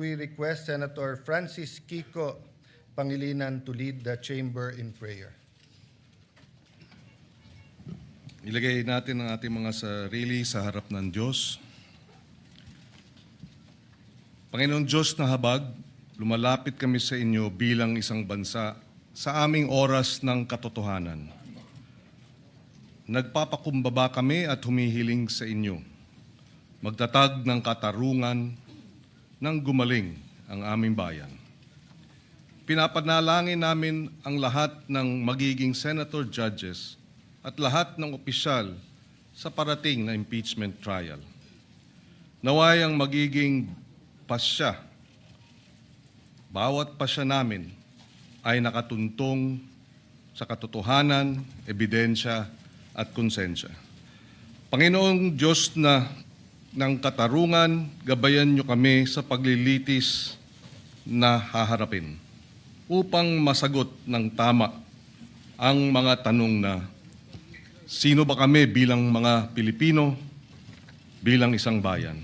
we request Senator Francis Kiko Pangilinan to lead the chamber in prayer. Ilagay natin ang ating mga sarili sa harap ng Diyos. Panginoon Diyos na habag, lumalapit kami sa inyo bilang isang bansa sa aming oras ng katotohanan. Nagpapakumbaba kami at humihiling sa inyo. Magtatag ng katarungan nang gumaling ang aming bayan. Pinapanalangin namin ang lahat ng magiging senator judges at lahat ng opisyal sa parating na impeachment trial. Naway ang magiging pasya, bawat pasya namin ay nakatuntong sa katotohanan, ebidensya at konsensya. Panginoong Diyos na ng katarungan, gabayan niyo kami sa paglilitis na haharapin upang masagot ng tama ang mga tanong na sino ba kami bilang mga Pilipino, bilang isang bayan?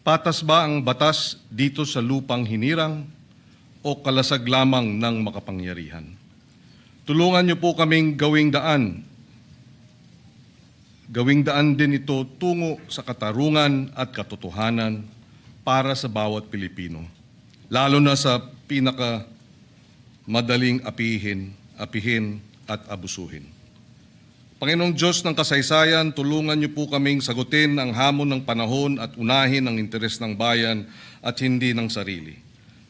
Patas ba ang batas dito sa lupang hinirang o kalasag lamang ng makapangyarihan? Tulungan niyo po kaming gawing daan din ito tungo sa katarungan at katotohanan para sa bawat Pilipino, lalo na sa madaling apihin at abusuhin. Panginoong Diyos ng kasaysayan, tulungan niyo po kaming sagutin ang hamon ng panahon at unahin ang interes ng bayan at hindi ng sarili.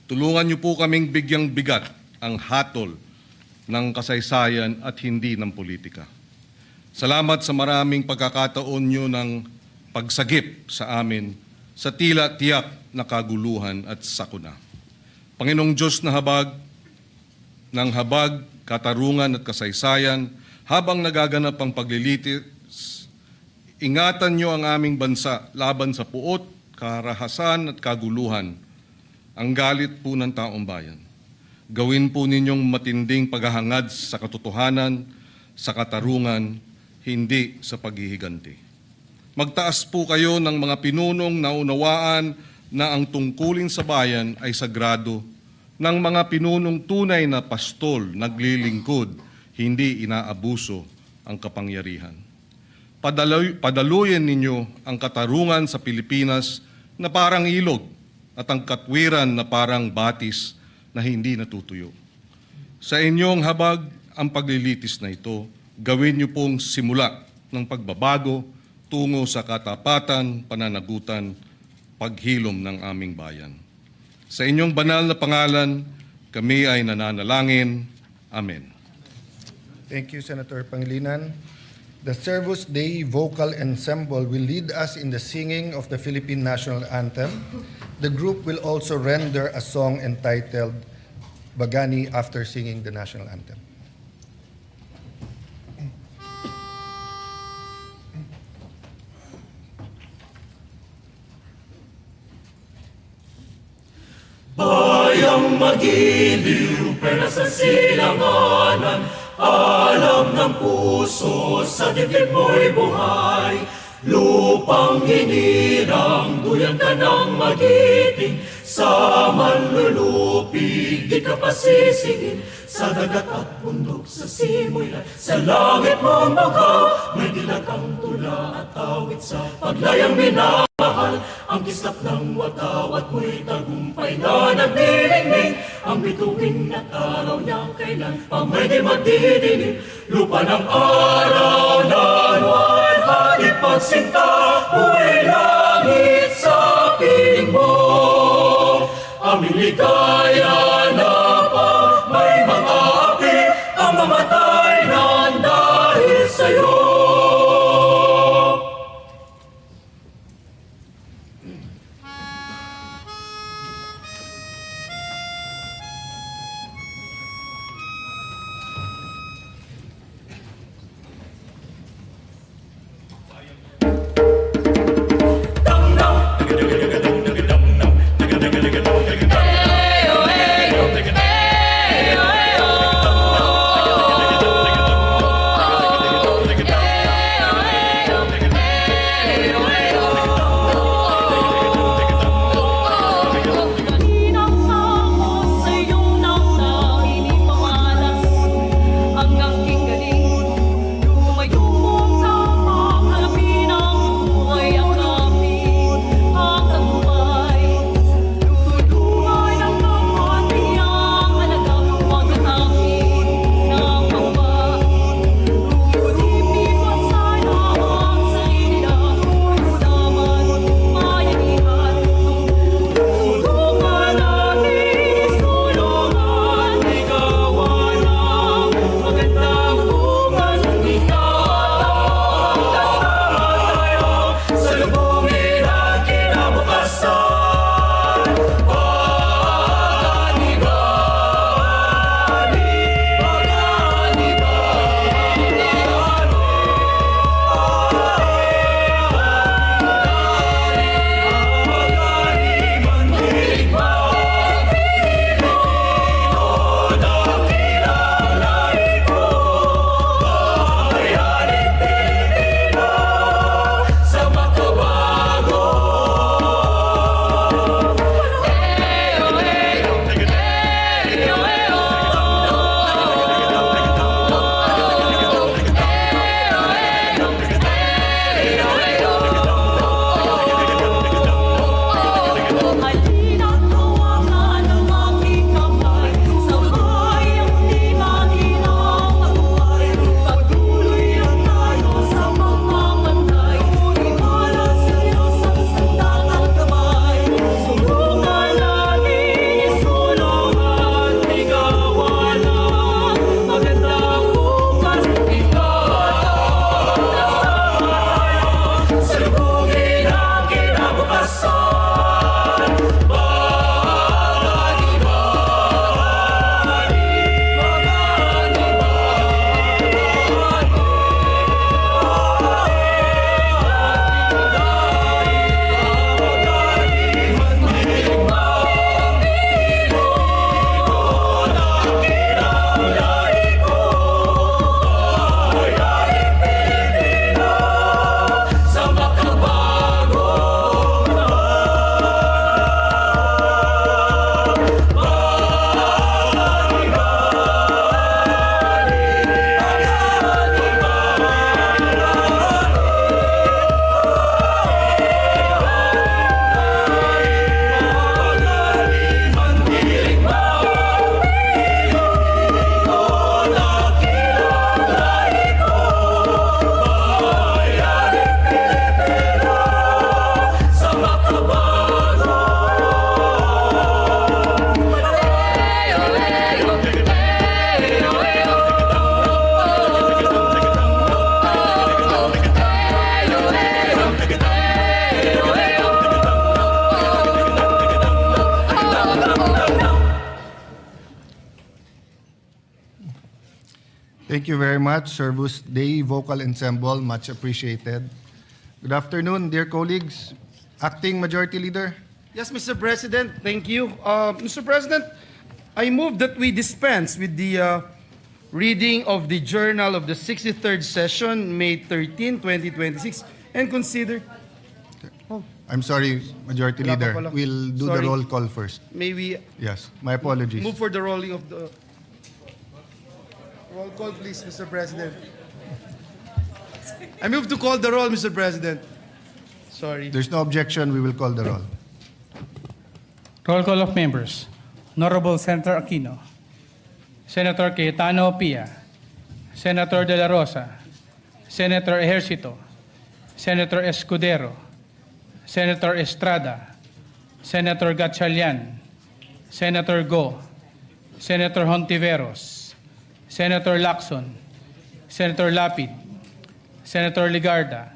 Tulungan niyo po kaming bigyang bigat ang hatol ng kasaysayan at hindi ng politika. Salamat sa maraming pagkakataon niyo ng pagsagip sa amin sa tila tiyak na kaguluhan at sakuna. Panginoong Diyos na habag, katarungan at kasaysayan, habang nagaganap ang paglilitis, ingatan niyo ang aming bansa laban sa puot, karahasan at kaguluhan, ang galit po ng taong bayan. Gawin po ninyong matinding paghahangad sa katotohanan, sa katarungan, hindi sa paghihiganti. Magtaas po kayo ng mga pinunong naunawaan na ang tungkulin sa bayan ay sagrado, ng mga pinunong tunay na pastol, naglilingkod, hindi inaabuso ang kapangyarihan. Padaluyin ninyo ang katarungan sa Pilipinas na parang ilog at ang katwiran na parang batis na hindi natutuyo. Sa inyong habag ang paglilitis na ito, gawin niyo pong simula ng pagbabago tungo sa katapatan, pananagutan, paghilom ng aming bayan. Sa inyong banal na pangalan, kami ay nananalangin. Amen. Thank you, Senator Pangilinan. The Servus Dei Vocal Ensemble will lead us in the singing of the Philippine National Anthem. The group will also render a song entitled Bagani after singing the National Anthem. Bayang magiliw, pera sa silanganan, alam ng puso, sa dibdib mo'y buhay. Lupang hinirang, duyan ka ng magiting, sa manlulupig, di ka pasisingin. Sa dagat at bundok, sa simoy at sa langit mong bangka, may dilag ang tula at awit sa paglayang minamahal. Ang kislap ng watawat mo'y tagumpay na nagdilingning, ang bituin at araw niyang kailan pa may di magdidinig. Lupa ng araw na luwan, hatid pagsinta, buhay langit sa piling mo. Aming ligaya na pa may mga api, ang mamatay nang dahil sa'yo. Thank you very much, Servus Dei Vocal Ensemble. Much appreciated. Good afternoon, dear colleagues. Acting Majority Leader. Yes, Mr. President, thank you. Mr. President, I move that we dispense with the reading of the journal of the 63rd session, May 13, 2026, and consider... I'm sorry, Majority Wala pa Leader. pala. We'll do Sorry. the roll call first. May we Yes, my apologies. move for the rolling of the... Roll call, please, Mr. President. I move to call the roll, Mr. President. Sorry. There's no objection, we will call the roll. Roll call of members. Honorable Senator Aquino. Senator Cayetano Pia. Senator De La Rosa. Senator Ejercito. Senator Escudero. Senator Estrada. Senator Gatchalian. Senator Go. Senator Hontiveros. Senator Lacson. Senator Lapid. Senator Ligarda.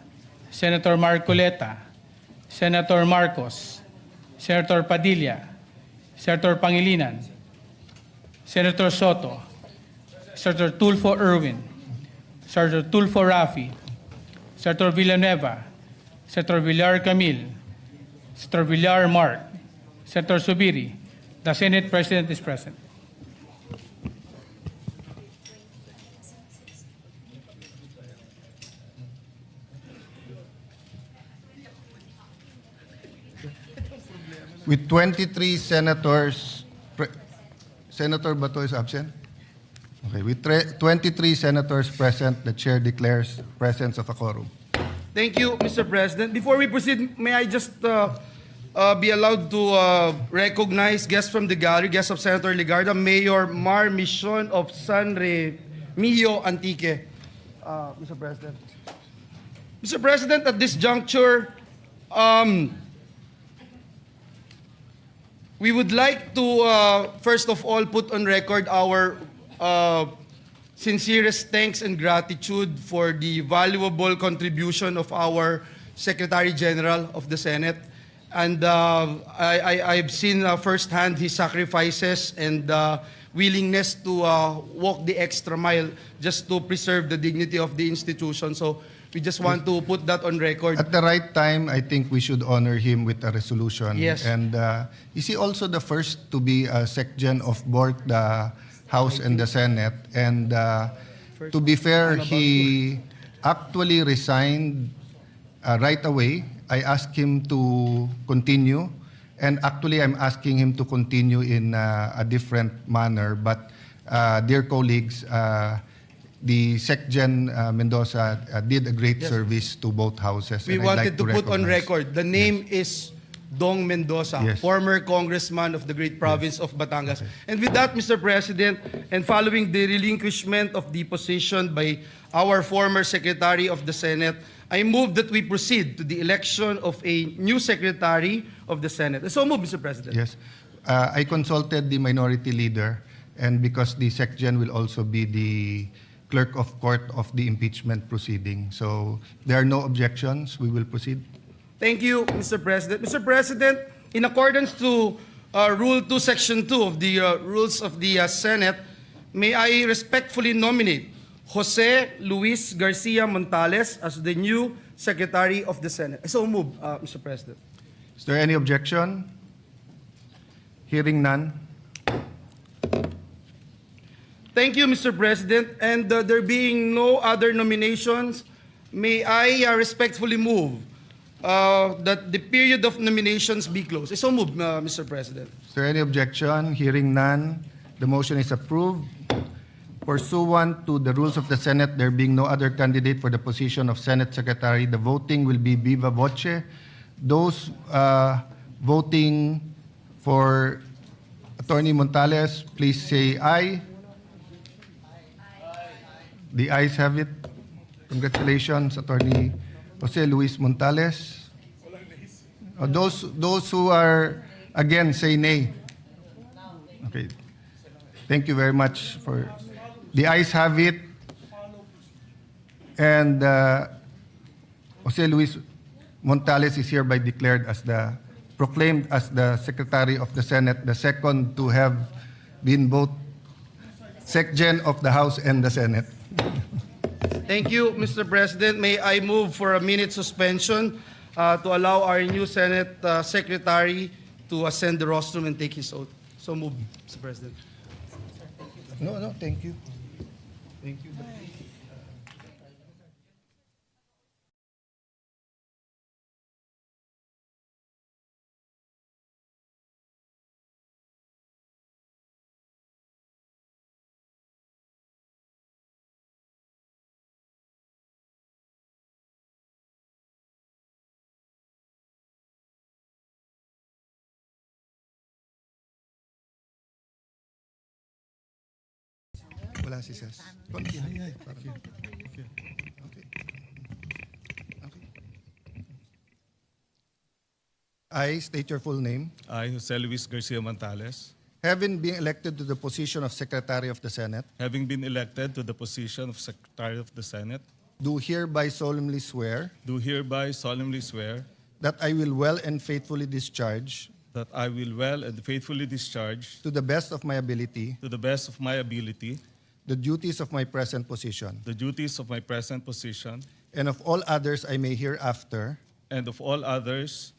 Senator Marcoleta. Senator Marcos. Senator Padilla. Senator Pangilinan. Senator Soto. Senator Tulfo Erwin. Senator Tulfo Rafi. Senator Villanueva. Senator Villar Camille. Senator Villar Mark. Senator Subiri. The Senate President is present. With 23 senators, Senator Bato is absent? Okay, with 23 senators present, the chair declares presence of a quorum. Thank you, Mr. President. Before we proceed, may I just be allowed to recognize guests from the gallery, guests of Senator Ligarda, Mayor Mar Mission of San Remigio Antique. Mr. President. Mr. President, at this juncture, we would like to, first of all, put on record our sincerest thanks and gratitude for the valuable contribution of our Secretary General of the Senate. And I've seen firsthand his sacrifices and willingness to walk the extra mile just to preserve the dignity of the institution. So we just want to put that on record. At the right time, I think we should honor him with a resolution. Yes. And is he also the first to be a SecGen of both the House and the Senate? And to be fair, he actually resigned right away. I asked him to continue. And actually, I'm asking him to continue in a different manner. But dear colleagues, the SecGen Mendoza did a great service to both houses. We and I'd wanted like to put on recognize- record, the name is Dong Mendoza, Yes. former congressman of the great province of Batangas. And with that, Mr. President, and following the relinquishment of the position by our former Secretary of the Senate, I move that we proceed to the election of a new Secretary of the Senate. So move, Mr. President. Yes. I consulted the minority leader, and because the SecGen will also be the clerk of court of the impeachment proceeding. So there are no objections. We will proceed. Thank you, Mr. President. Mr. President, in accordance to Rule 2, Section 2 of the Rules of the Senate, may I respectfully nominate Jose Luis Garcia Montales as the new Secretary of the Senate. So move, Mr. President. Is there any objection? Hearing none. Thank you, Mr. President. And there being no other nominations, may I respectfully move that the period of nominations be closed. So move, Mr. President. Is there any objection? Hearing none. The motion is approved. Pursuant to the rules of the Senate, there being no other candidate for the position of Senate Secretary, the voting will be viva voce. Those voting for Attorney Montales, please say aye. The ayes have it. Congratulations, Attorney Jose Luis Montales. Those who are against, say nay. Okay. Thank you very much for. The ayes have it. And Jose Luis Montales is hereby declared as proclaimed as the Secretary of the Senate, the second to have been both SecGen of the House and the Senate. Thank you, Mr. President. May I move for a minute suspension to allow our new Senate Secretary to ascend the rostrum and take his oath. So move, Mr. President. No, thank you. Thank you. Wala si Ses. Konti. Okay. I state your full name. I, Jose Luis Garcia Montales, Having been elected to the position of Secretary of the Senate, having been elected to the position of Secretary of the Senate, do hereby solemnly swear do hereby solemnly swear that I will well and faithfully discharge, that I will well and faithfully discharge, to the best of my ability, to the best of my ability, the duties of my present position, the duties of my present position, and of all others I may hereafter and of all others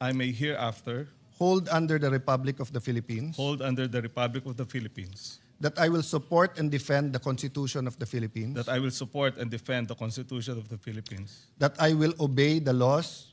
I may hereafter hold under the Republic of the Philippines, hold under the Republic of the Philippines, that I will support and defend the Constitution of the Philippines, that I will support and defend the Constitution of the Philippines, that I will obey the laws,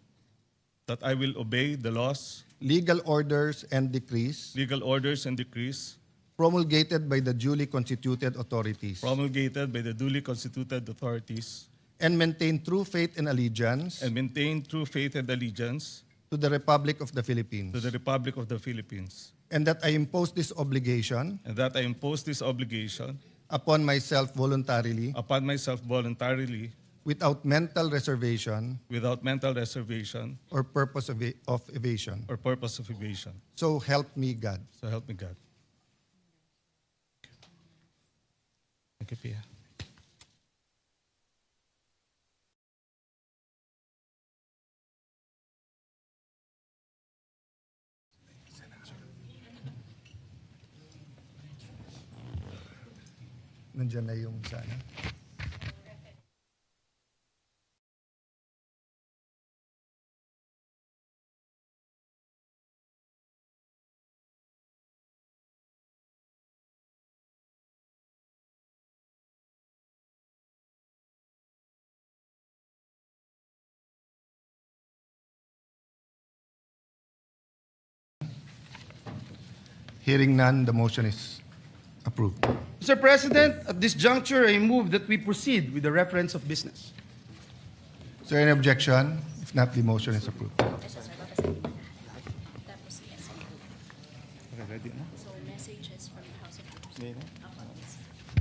that I will obey the laws, legal orders, and decrees legal orders, and decrees promulgated by the duly constituted authorities, promulgated by the duly constituted authorities, and maintain true faith and allegiance and maintain true faith and allegiance to the Republic of the Philippines, to the Republic of the Philippines, and that I impose this obligation and that I impose this obligation upon myself voluntarily, upon myself voluntarily, without mental reservation without mental reservation or purpose of evasion. or purpose of evasion. So help me God. So help me God. Thank you, Pia. Nandiyan na yung sana. Hearing none, the motion is approved. Mr. President, at this juncture, I move that we proceed with the reference of business. Is there any objection? If not, the motion is approved.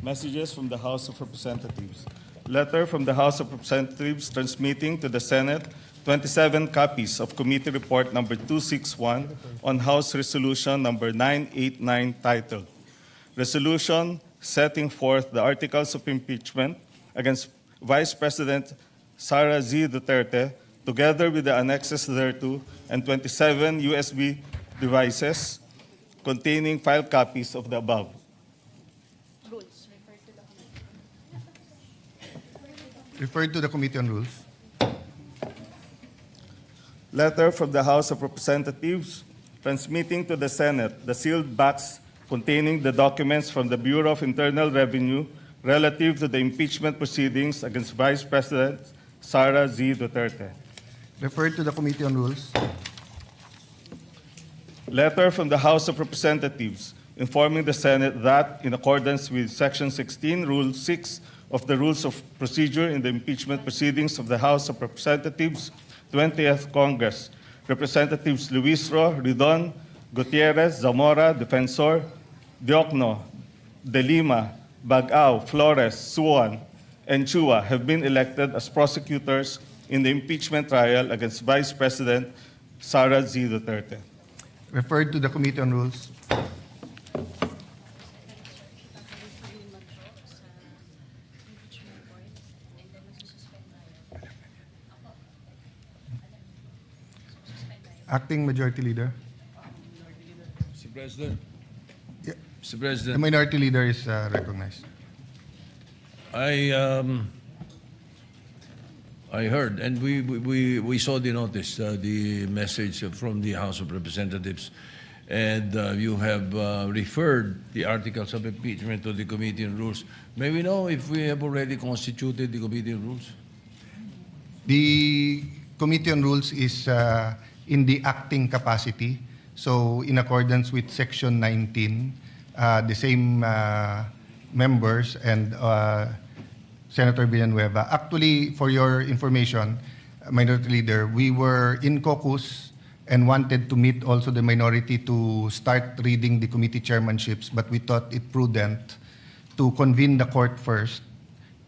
Messages from the House of Representatives. Letter from the House of Representatives transmitting to the Senate 27 copies of Committee Report number 261 on House Resolution number 989 titled Resolution Setting Forth the Articles of Impeachment against Vice President Sara Duterte, together with the annexes thereto, and 27 USB devices containing file copies of the above. Referred to the Committee on Rules. Letter from the House of Representatives transmitting to the Senate the sealed box containing the documents from the Bureau of Internal Revenue relative to the impeachment proceedings against Vice President Sara Duterte. Referred to the Committee on Rules. Letter from the House of Representatives informing the Senate that, in accordance with Section 16, Rule 6 of the Rules of Procedure in the impeachment proceedings of the House of Representatives, 20th Congress, Representatives Luisro, Ridon, Gutierrez, Zamora, Defensor, Diokno, De Lima, Bagao, Flores, Suwan, and Chua have been elected as prosecutors in the impeachment trial against Vice President Sara Duterte. Referred to the Committee on Rules. Acting Majority Leader. Mr. President. Yeah. Mr. The President. Minority Leader is recognized. I heard, and we saw the notice, the message from the House of Representatives, and you have referred the articles of impeachment to the Committee on Rules. May we know if we have already constituted the Committee on Rules? The Committee on Rules is in the acting capacity. So in accordance with Section 19, the same members and Senator Villanueva. Actually, for your information, Minority Leader, we were in caucus and wanted to meet also the minority to start reading the committee chairmanships, but we thought it prudent to convene the court first,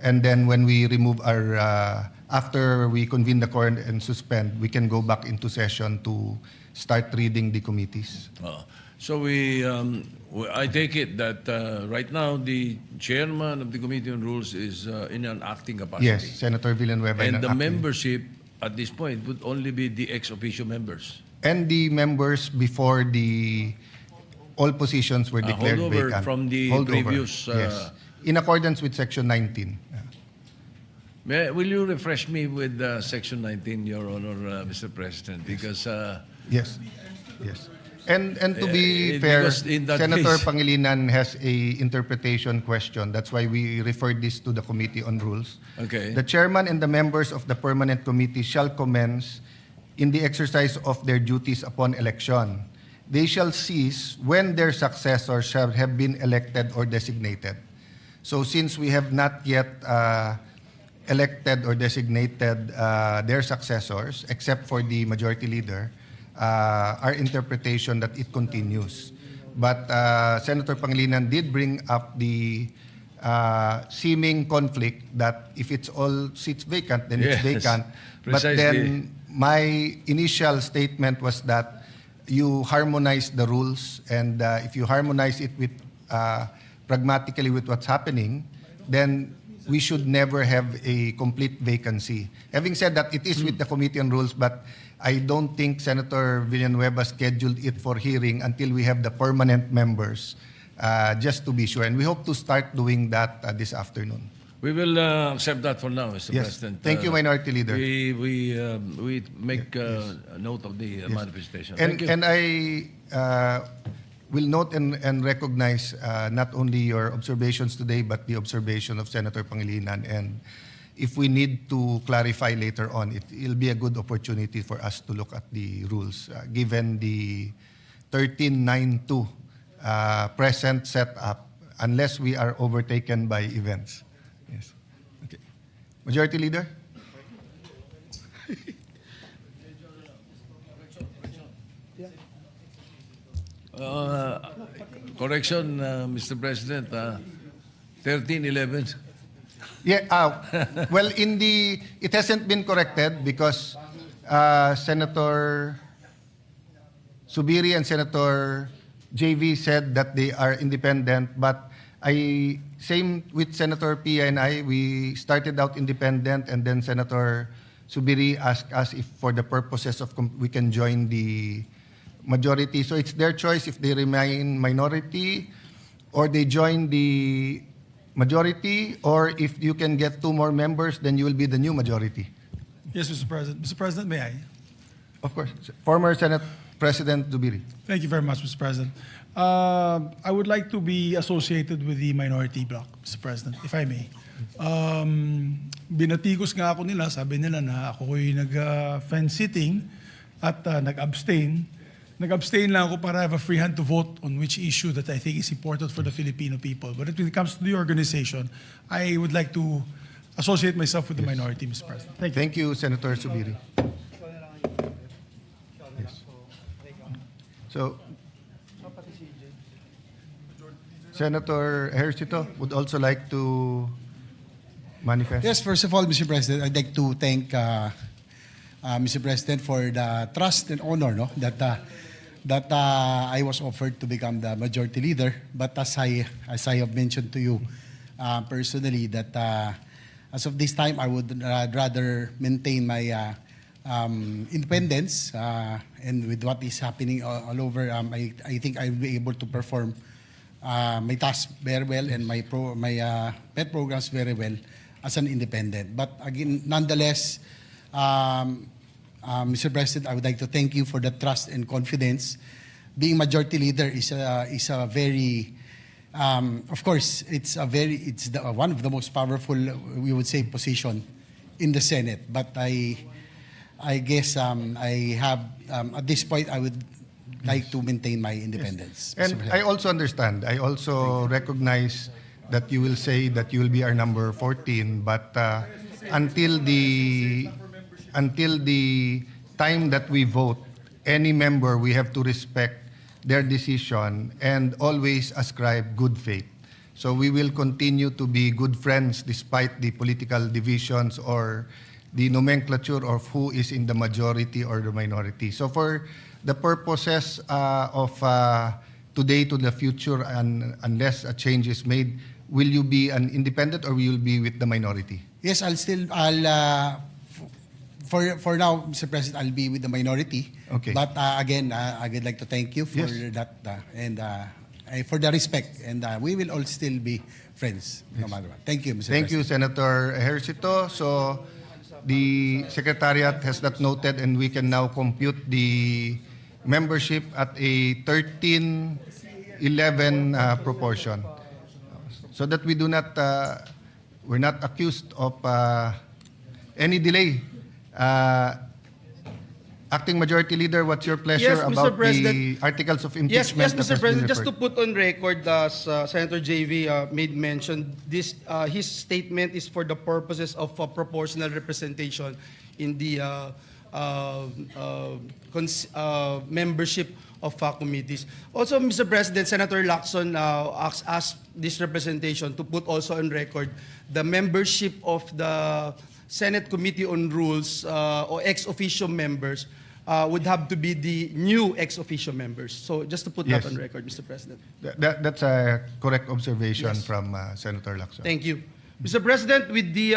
and then when we remove our, after we convene the court and suspend, we can go back into session to start reading the committees. So I take it that right now the chairman of the Committee on Rules is in an acting capacity. Yes, Senator Villanueva. And in the acting. membership at this point would only be the ex officio members. And the members before the all positions were declared holdover vacant. from the previous, yes. In accordance with Section 19. Will you refresh me with Section 19, Your Honor, Mr. President? Because Yes, yes. And to be fair, because in that Senator case- Pangilinan has a interpretation question. That's why we referred this to the Committee on Rules. Okay. The chairman and the members of the permanent committee shall commence in the exercise of their duties upon election. They shall cease when their successors shall have been elected or designated. So since we have not yet elected or designated their successors, except for the majority leader, our interpretation that it continues. But Senator Pangilinan did bring up the seeming conflict that if it's all seats vacant, then it's Yes, vacant. But precisely. then my initial statement was that you harmonize the rules, and if you harmonize it with pragmatically with what's happening, then we should never have a complete vacancy. Having said that, it is with the Committee on Rules, but I don't think Senator Villanueva scheduled it for hearing until we have the permanent members, just to be sure. And we hope to start doing that this afternoon. we will accept that for now, Mr. Yes. President. Thank you, Minority Leader. We make a note of the manifestation. And, Thank you. and I will note and recognize not only your observations today, but the observation of Senator Pangilinan. And if we need to clarify later on, it'll be a good opportunity for us to look at the rules, given the 1392 present setup, unless we are overtaken by events. Yes. Okay. Majority Leader? Correction, Mr. President, 1311. Yeah, well, it hasn't been corrected because Senator Subiri and Senator JV said that they are independent, but same with Senator Pia and I, we started out independent, and then Senator Subiri asked us if for the purposes of we can join the majority. So it's their choice if they remain minority or they join the majority, or if you can get 2 more members, then you will be the new majority. Yes, Mr. President. Mr. President, may I? Of course. Former Senate President Zubiri. Thank you very much, Mr. President. I would like to be associated with the minority bloc, Mr. President, if I may. Binatikos nga ako nila, sabi nila na ako ko'y nag-fence sitting at nag-abstain. Nag-abstain lang ako para have a free hand to vote on which issue that I think is important for the Filipino people. But when it comes to the organization, I would like to associate myself with the minority, Mr. President. Thank you. Thank you, Senator Zubiri. Yes. So, Senator Ejercito would also like to manifest. Yes, first of all, Mr. President, I'd like to thank Mr. President for the trust and honor that I was offered to become the majority leader. But as I have mentioned to you personally, that as of this time, I would rather maintain my independence, and with what is happening all over, I think I will be able to perform my task very well and my pet programs very well as an independent. But again, nonetheless, Mr. President, I would like to thank you for the trust and confidence. Being majority leader is a very, of course, it's one of the most powerful, we would say, position in the Senate. But I guess I have, at this point, I would like to maintain my independence. Mr. And President. I also understand, I also recognize that you will say that you will be our number 14, but until the time that we vote, any member, we have to respect their decision and always ascribe good faith. So we will continue to be good friends despite the political divisions or the nomenclature of who is in the majority or the minority. So for the purposes of today to the future, and unless a change is made, will you be an independent or will you be with the minority? Yes, for now, Mr. President, I'll be with the minority. Okay. But again, I would like to thank you for Yes. that and for the respect. And we will all still be friends no matter what. Thank you, Mr. Thank you, President. Senator Ejercito. So the Secretariat has that noted and we can now compute the membership at a 13-11 proportion. So that we do not, we're not accused of any delay. Acting Majority Leader, what's your pleasure Yes, Mr. about the President. articles of Yes, impeachment? yes, that has Mr. been President, just to referred? put on record, as Senator JV made mention, this his statement is for the purposes of proportional representation in the membership of committees. Also, Mr. President, Senator Lacson asked this representation to put also on record the membership of the Senate Committee on Rules or ex officio members would have to be the new ex officio members. So just to put Yes. that on record, Mr. President. That's a correct observation Yes. from Senator Lacson. Thank you. Mr. President, with the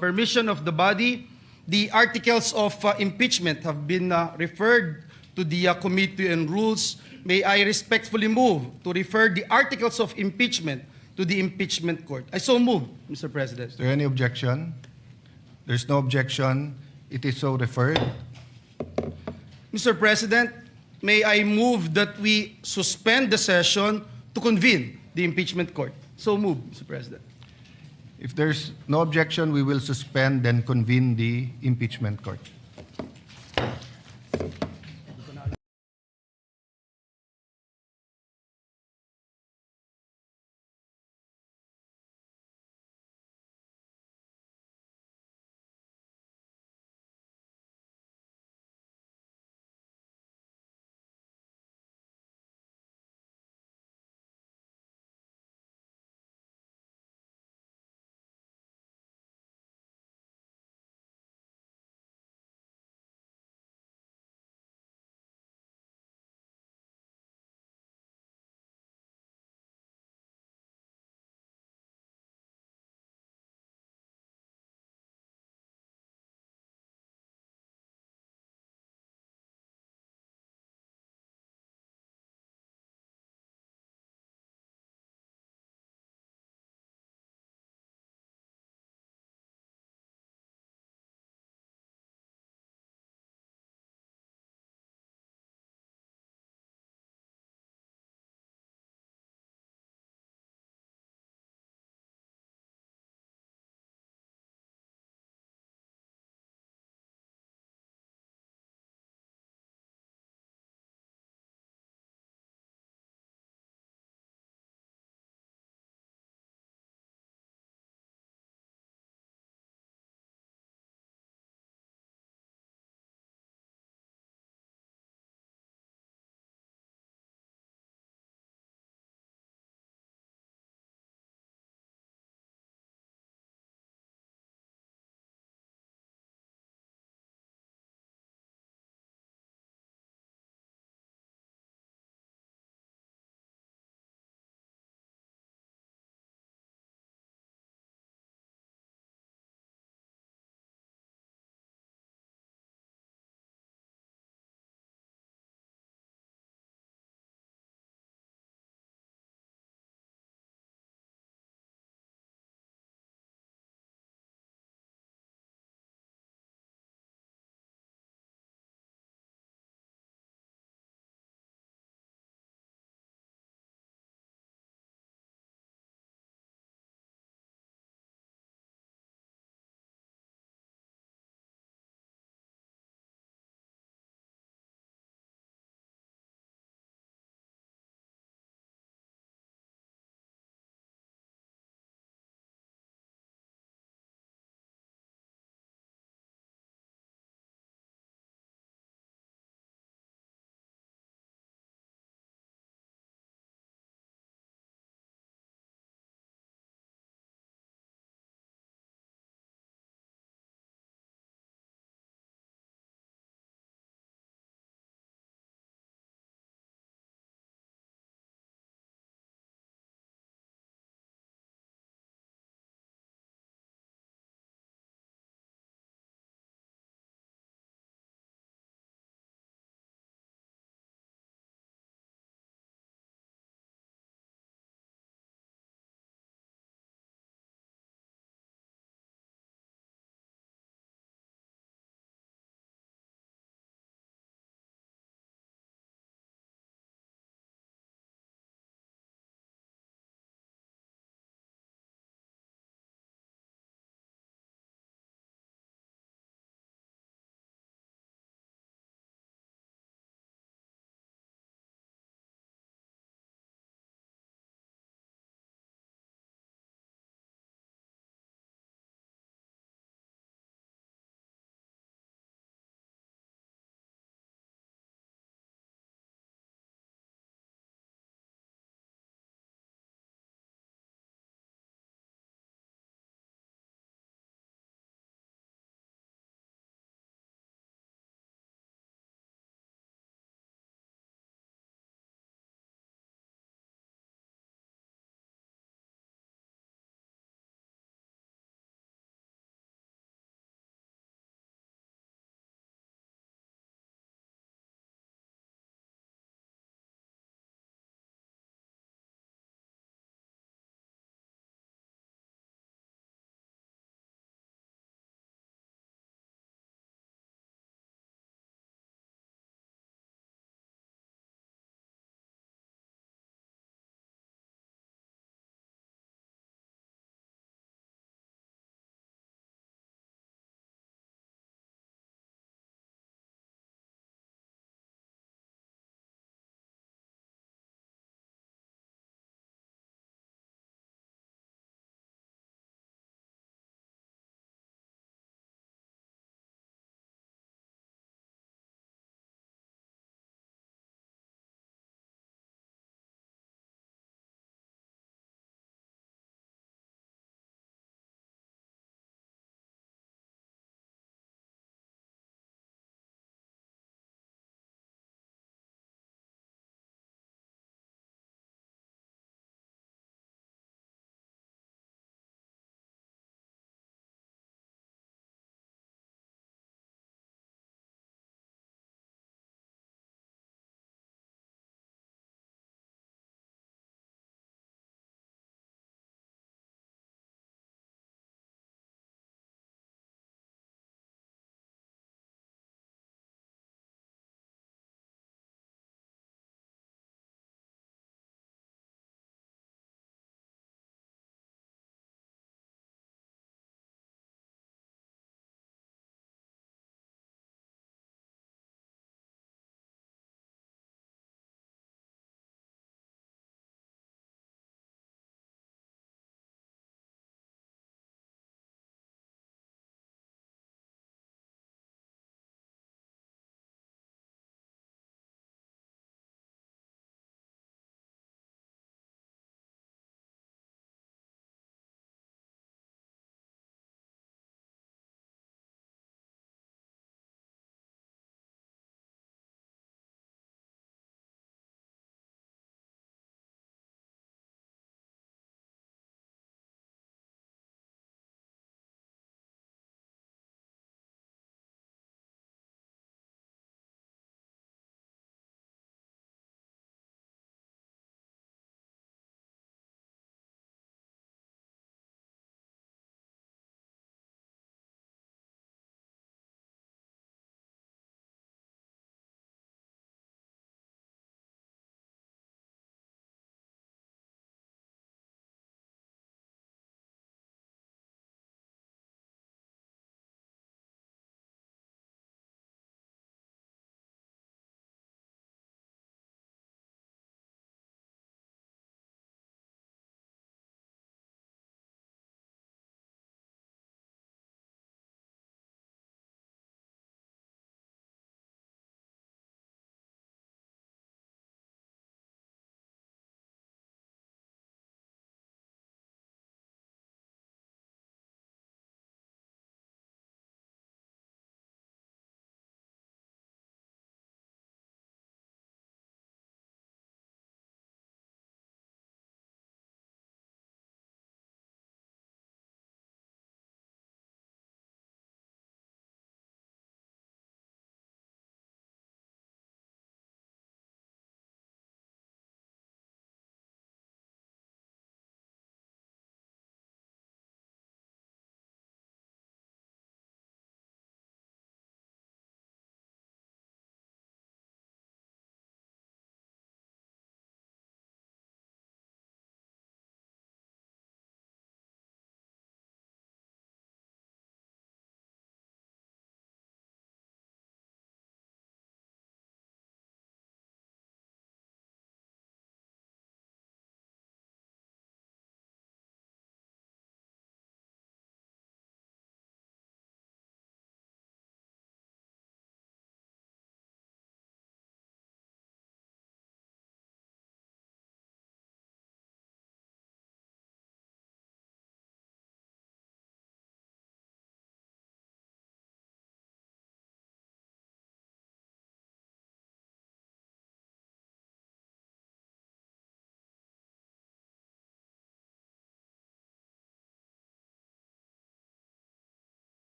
permission of the body, the articles of impeachment have been referred to the Committee on Rules. May I respectfully move to refer the articles of impeachment to the Impeachment Court. I so move, Mr. President. Is there any objection? There's no objection. It is so referred. Mr. President, may I move that we suspend the session to convene the Impeachment Court. So move, Mr. President. If there's no objection, we will suspend and convene the impeachment court.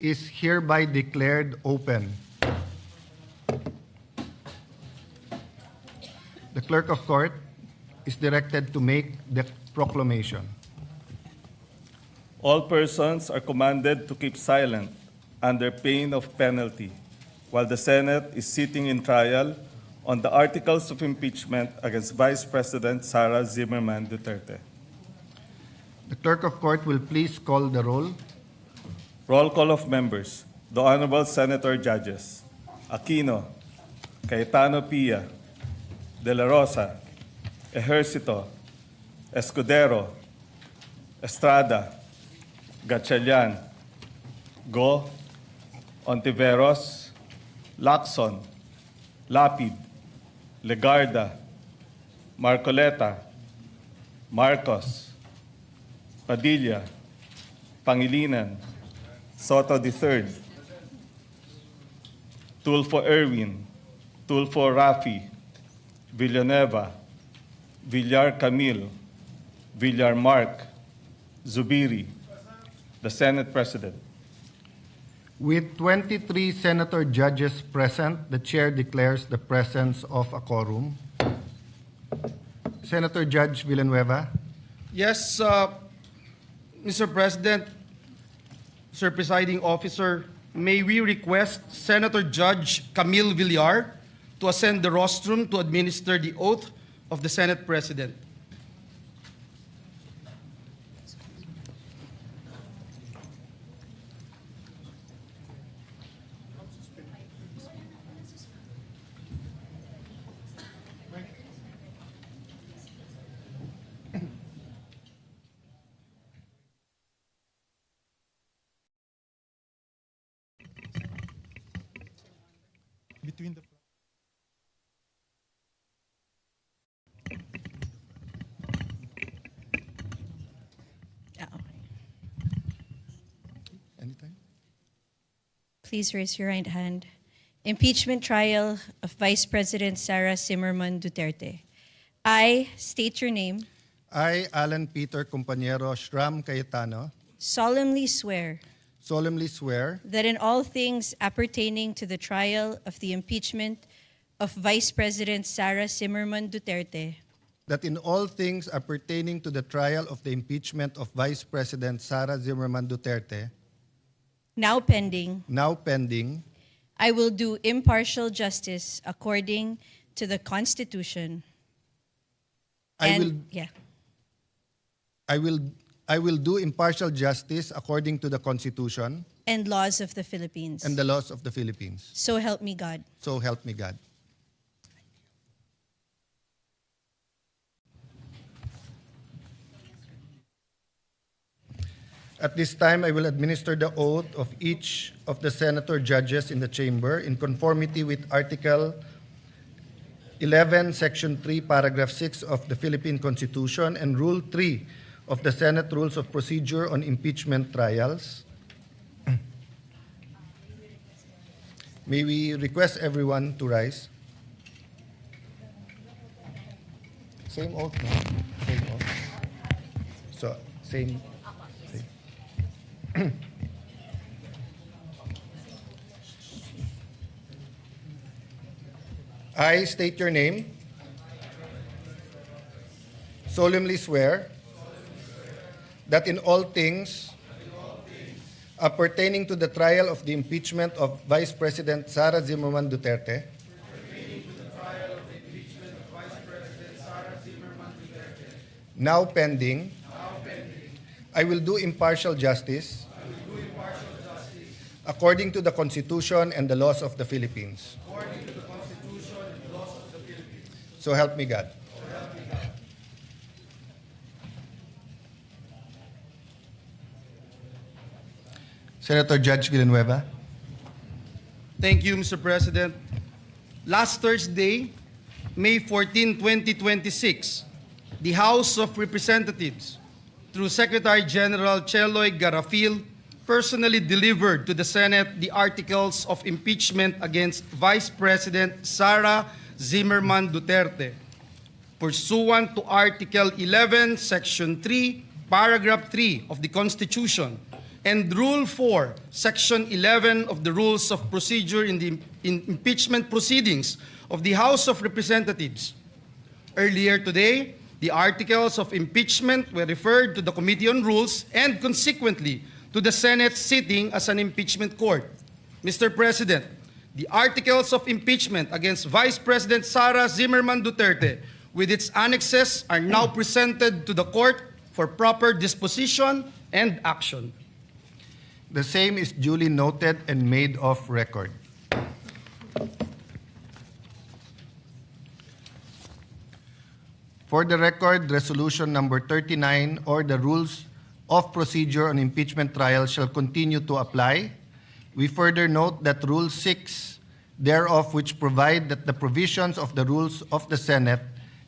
is hereby declared open. The clerk of court is directed to make the proclamation. All persons are commanded to keep silent under pain of penalty while the Senate is sitting in trial on the articles of impeachment against Vice President Sara Zimmerman Duterte. The clerk of court will please call the roll. Roll call of members. The Honorable Senator Judges Aquino, Cayetano Pia, De La Rosa, Ejercito, Escudero, Estrada, Gatchalian, Go, Ontiveros, Lacson, Lapid, Legarda, Marcoleta, Marcos, Padilla, Pangilinan, Soto III, Tulfo Erwin, Tulfo Rafi, Villanueva, Villar Camille, Villar Mark, Zubiri, the Senate President. With 23 senator judges present, the chair declares the presence of a quorum. Senator Judge Villanueva. Yes, Mr. President, Sir Presiding Officer, may we request Senator Judge Camille Villar to ascend the rostrum to administer the oath of the Senate President. Between the Anytime. Please raise your right hand. Impeachment trial of Vice President Sara Zimmerman Duterte. I state your name, I, Alan Peter Compañero Shram Cayetano, solemnly swear solemnly swear that in all things appertaining to the trial of the impeachment of Vice President Sara Zimmerman Duterte, that in all things appertaining to the trial of the impeachment of Vice President Sara Zimmerman Duterte, now pending, I will do impartial justice according to the Constitution. I will do impartial justice according to the Constitution and laws of the Philippines. and the laws of the Philippines. So help me God. So help me God. At this time, I will administer the oath of each of the senator judges in the chamber in conformity with Article 11, Section 3, Paragraph 6 of the Philippine Constitution and Rule 3 of the Senate Rules of Procedure on Impeachment Trials. May we request everyone to rise. Same oath, no? Same oath. So, same. I state your name. Solemnly swear that in all things appertaining to the trial of the impeachment of Vice President Sara Zimmerman Duterte, now pending, I will do impartial justice according to the Constitution and the laws of the Philippines. So help me God. Senator Judge Villanueva. Thank you, Mr. President. Last Thursday, May 14, 2026, the House of Representatives, through Secretary General Cheloy Garafil, personally delivered to the Senate the articles of impeachment against Vice President Sara Zimmerman Duterte, pursuant to Article 11, Section 3, Paragraph 3 of the Constitution, and Rule 4, Section 11 of the Rules of Procedure in the impeachment proceedings of the House of Representatives. Earlier today, the articles of impeachment were referred to the Committee on Rules and consequently to the Senate sitting as an impeachment court. Mr. President, the articles of impeachment against Vice President Sara Zimmerman Duterte with its annexes are now presented to the court for proper disposition and action. The same is duly noted and made of record. For the record, Resolution Number 39 or the Rules of Procedure on Impeachment Trial shall continue to apply. We further note that Rule 6 thereof, which provide that the provisions of the rules of the Senate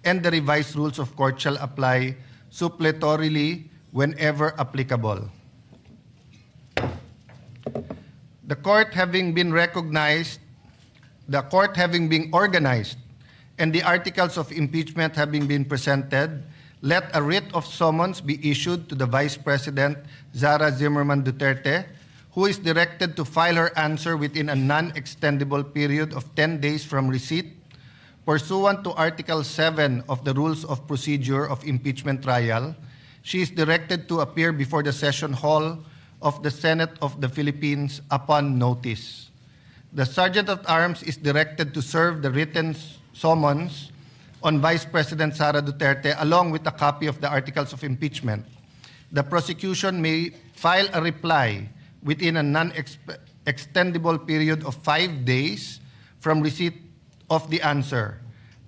and the revised rules of court shall apply suppletorily whenever applicable. The court having been organized, and the articles of impeachment having been presented, let a writ of summons be issued to the Vice President Sara Zimmerman Duterte, who is directed to file her answer within a non-extendable period of 10 days from receipt. Pursuant to Article 7 of the Rules of Procedure of Impeachment Trial, she is directed to appear before the Session Hall of the Senate of the Philippines upon notice. The Sergeant at Arms is directed to serve the written summons on Vice President Sara Duterte along with a copy of the articles of impeachment. The prosecution may file a reply within a non-extendable period of 5 days from receipt of the answer.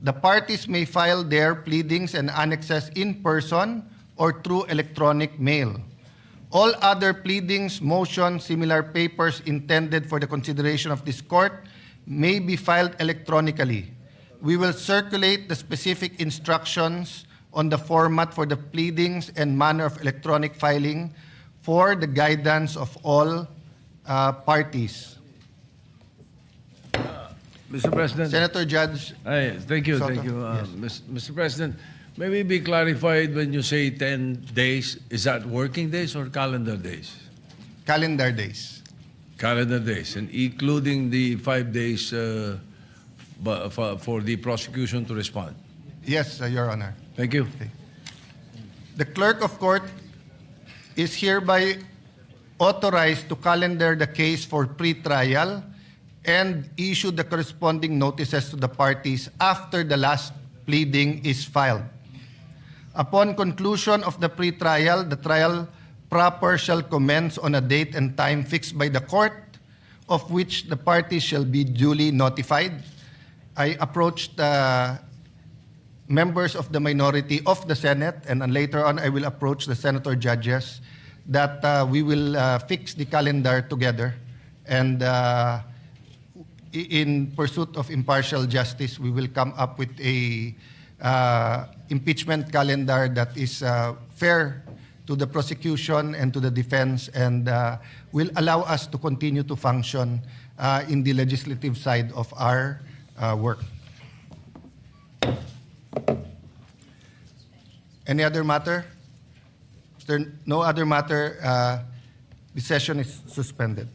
The parties may file their pleadings and annexes in person or through electronic mail. All other pleadings, motions, similar papers intended for the consideration of this court may be filed electronically. We will circulate the specific instructions on the format for the pleadings and manner of electronic filing for the guidance of all parties. Mr. President. Senator Judge. Thank you, Soto. thank you. Yes. Mr. President, may we be clarified when you say 10 days, is that working days or calendar days? Calendar days. Calendar days, and including the 5 days for the prosecution to respond. Yes, Your Honor. Thank you. The clerk of court is hereby authorized to calendar the case for pre-trial and issue the corresponding notices to the parties after the last pleading is filed. Upon conclusion of the pre-trial, the trial proper shall commence on a date and time fixed by the court, of which the parties shall be duly notified. I approached members of the minority of the Senate, and then later on I will approach the senator judges that we will fix the calendar together, and in pursuit of impartial justice, we will come up with a impeachment calendar that is fair to the prosecution and to the defense, and will allow us to continue to function in the legislative side of our work. Any other matter? If there no other matter, the session is suspended.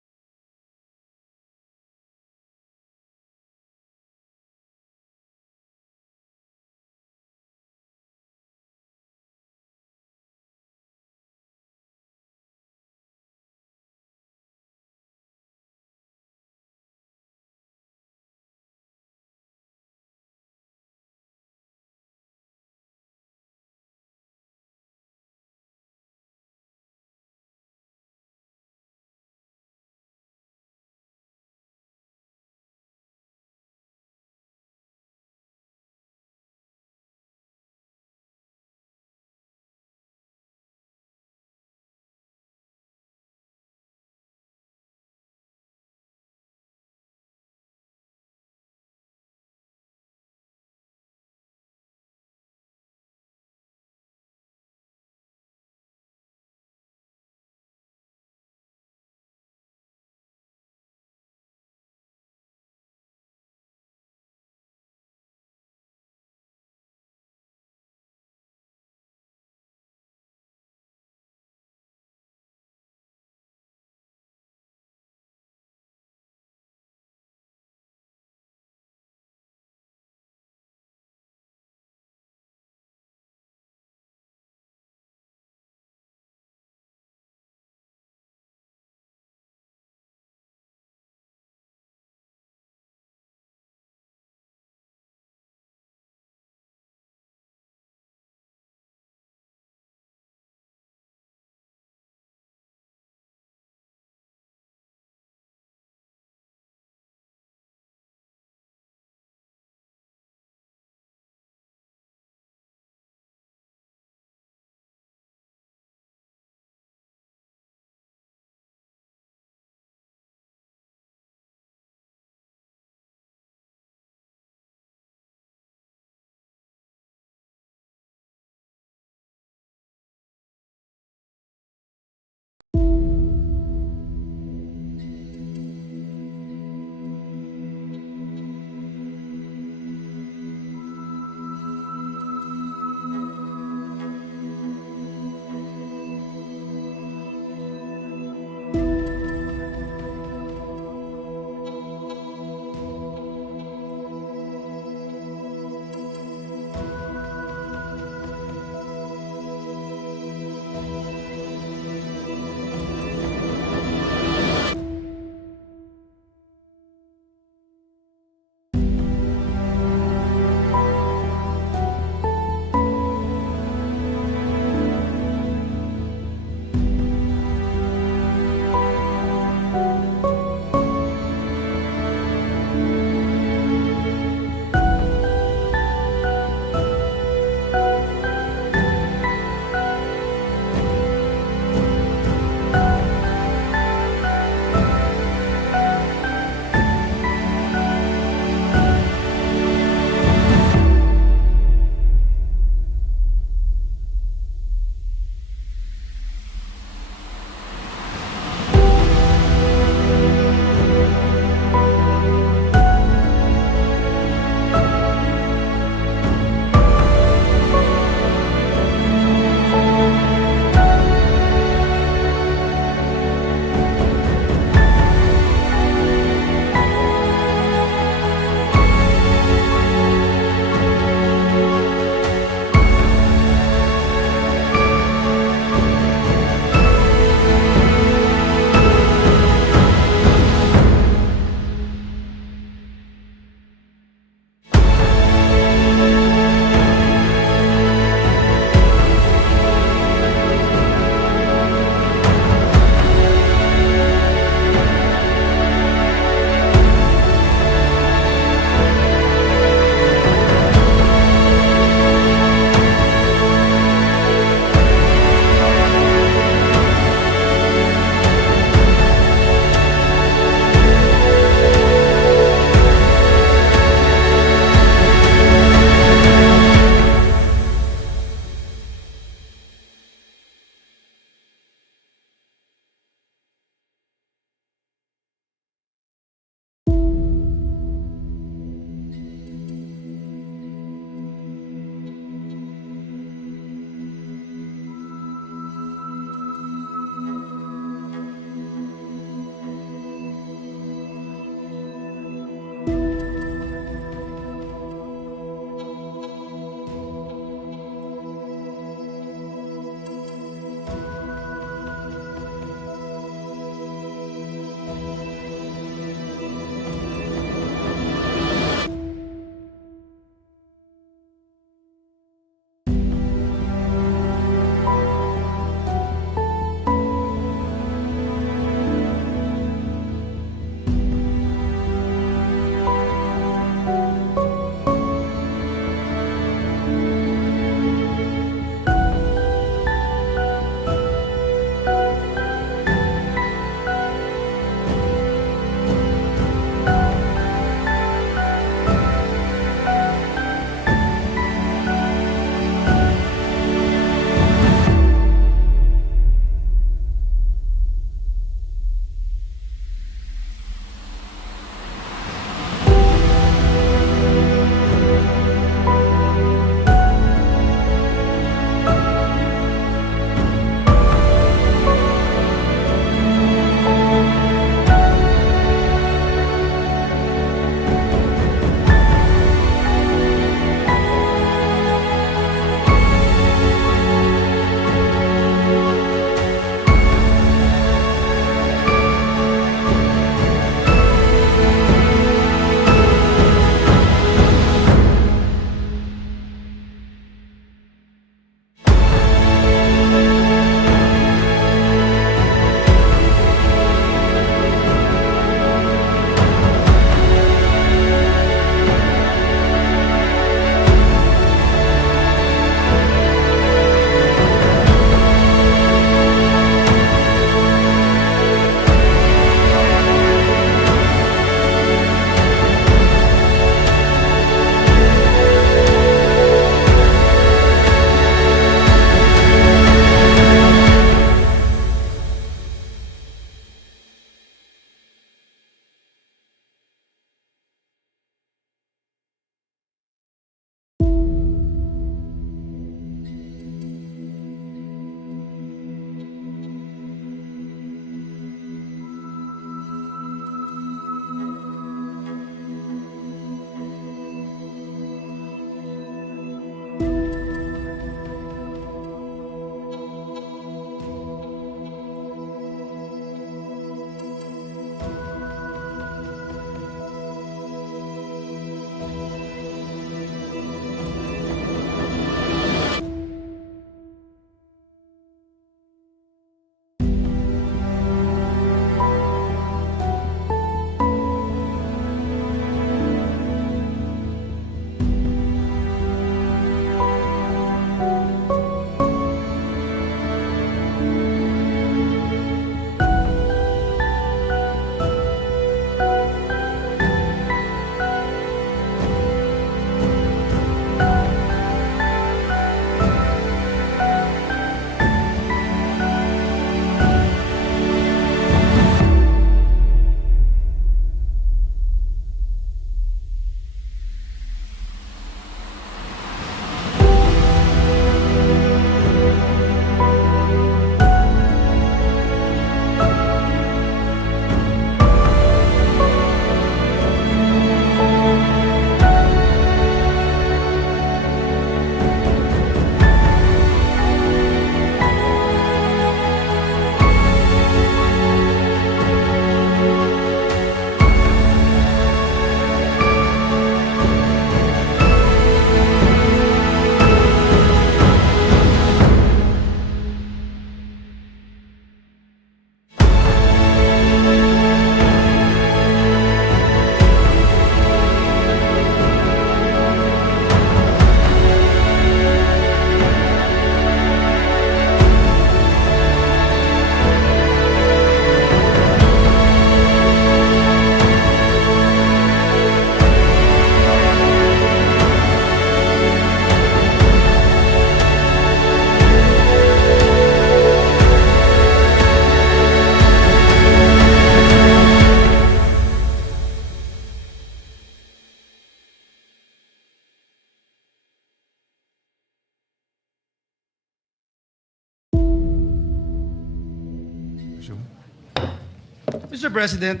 Mr. President,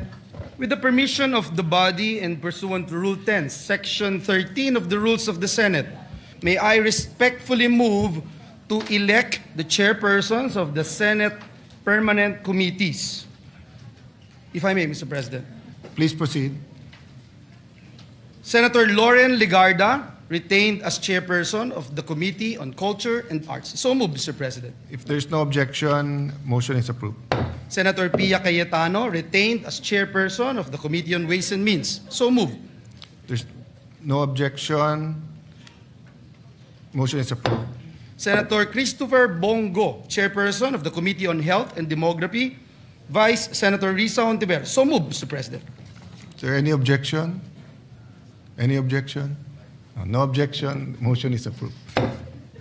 with the permission of the body and pursuant to Rule 10, Section 13 of the Rules of the Senate, may I respectfully move to elect the chairpersons of the Senate permanent committees. If I may, Mr. President. Please proceed. Senator Lauren Legarda, retained as chairperson of the Committee on Culture and Arts. So moved, Mr. President. If there's no objection, motion is approved. Senator Pia Cayetano, retained as chairperson of the Committee on Ways and Means. So moved. There's no objection, motion is approved. Senator Christopher Bongo, chairperson of the Committee on Health and Demography. Vice Senator Risa Ontiveros. So moved, Mr. President. Is there any objection? Any objection? No objection, motion is approved.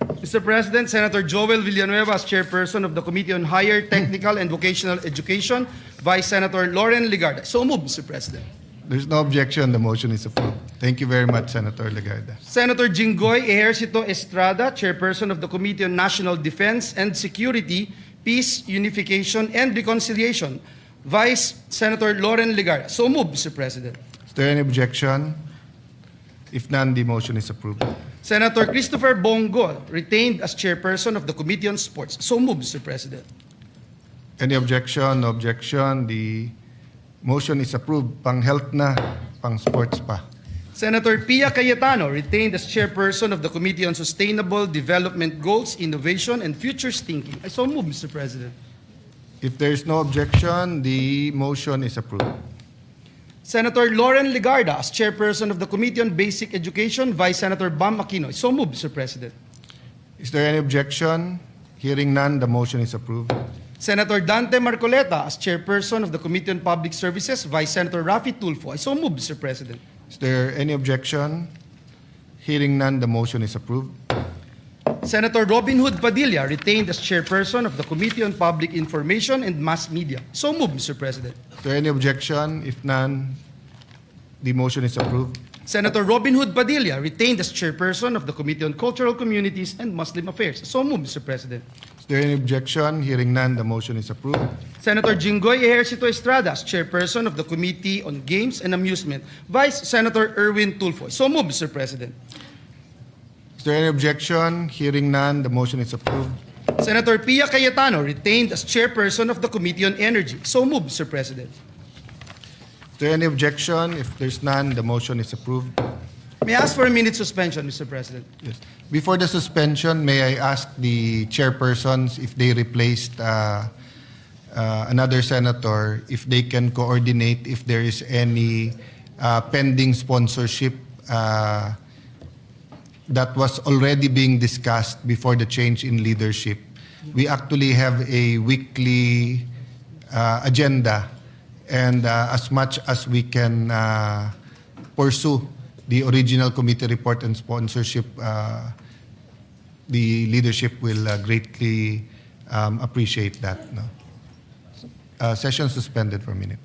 Mr. President, Senator Joel Villanueva as chairperson of the Committee on Higher Technical and Vocational Education. Vice Senator Lauren Legarda. So moved, Mr. President. There's no objection, the motion is approved. Thank you very much, Senator Legarda. Senator Jinggoy Ejercito Estrada, chairperson of the Committee on National Defense and Security, Peace, Unification, and Reconciliation. Vice Senator Lauren Legarda. So moved, Mr. President. Is there any objection? If none, the motion is approved. Senator Christopher Bongo, retained as chairperson of the Committee on Sports. So moved, Mr. President. Any objection? No objection. The motion is approved. Pang health na, pang sports pa. Senator Pia Cayetano, retained as chairperson of the Committee on Sustainable Development Goals, Innovation, and Futures Thinking. I so move, Mr. President. If there is no objection, the motion is approved. Senator Lauren Legarda as chairperson of the Committee on Basic Education. Vice Senator Bam Aquino. I so move, Mr. President. Is there any objection? Hearing none, the motion is approved. Senator Dante Marcoleta as chairperson of the Committee on Public Services. Vice Senator Rafi Tulfo. I so move, Mr. President. Is there any objection? Hearing none, the motion is approved. Senator Robin Hood Padilla, retained as chairperson of the Committee on Public Information and Mass Media. So moved, Mr. President. Is there any objection? If none, the motion is approved. Senator Robin Hood Padilla, retained as chairperson of the Committee on Cultural Communities and Muslim Affairs. So moved, Mr. President. Is there any objection? Hearing none, the motion is approved. Senator Jinggoy Ejercito Estrada as chairperson of the Committee on Games and Amusement. Vice Senator Erwin Tulfo. So moved, Mr. President. Is there any objection? Hearing none, the motion is approved. Senator Pia Cayetano, retained as chairperson of the Committee on Energy. So moved, Mr. President. Is there any objection? If there's none, the motion is approved. May I ask for a minute suspension, Mr. President? Yes. Before the suspension, may I ask the chairpersons if they replaced another senator, if they can coordinate if there is any pending sponsorship that was already being discussed before the change in leadership. We actually have a weekly agenda, and as much as we can pursue the original committee report and sponsorship, the leadership will greatly appreciate that. No? Session suspended for a minute.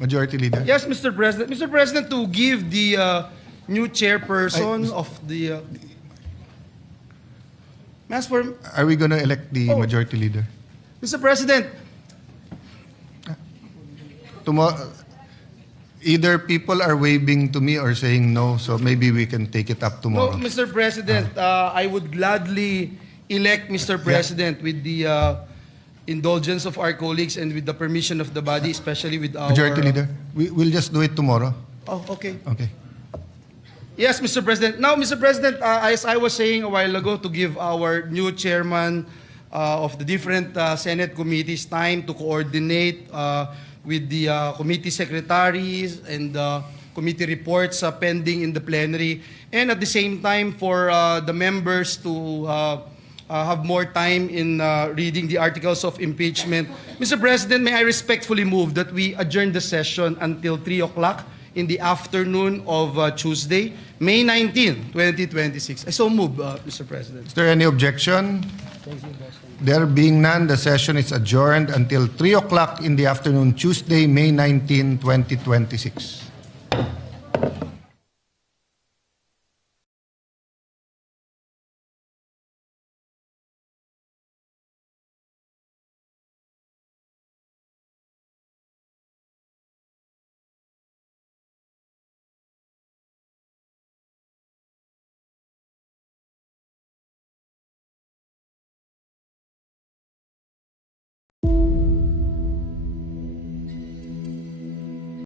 Majority Leader. Yes, Mr. President. Mr. President, to give the new chairperson of the... Mas for... Are we going to elect the Oh. Majority Leader? Mr. President, Tomorrow, either people are waving to me or saying no, so maybe we can take it up no, tomorrow. Mr. President, I would gladly elect Mr. President with the indulgence of our colleagues and with the permission of the body, especially with our... Majority Leader, we'll just do it tomorrow. Oh, okay. Okay. Yes, Mr. President. Now, Mr. President, as I was saying a while ago, to give our new chairman of the different Senate committees time to coordinate with the committee secretaries and committee reports pending in the plenary, and at the same time for the members to have more time in reading the articles of impeachment. Mr. President, may I respectfully move that we adjourn the session until 3 o'clock in the afternoon of Tuesday, May 19, 2026. I so move, Mr. President. Is there any objection? There being none, the session is adjourned until 3 o'clock in the afternoon, Tuesday, May 19, 2026.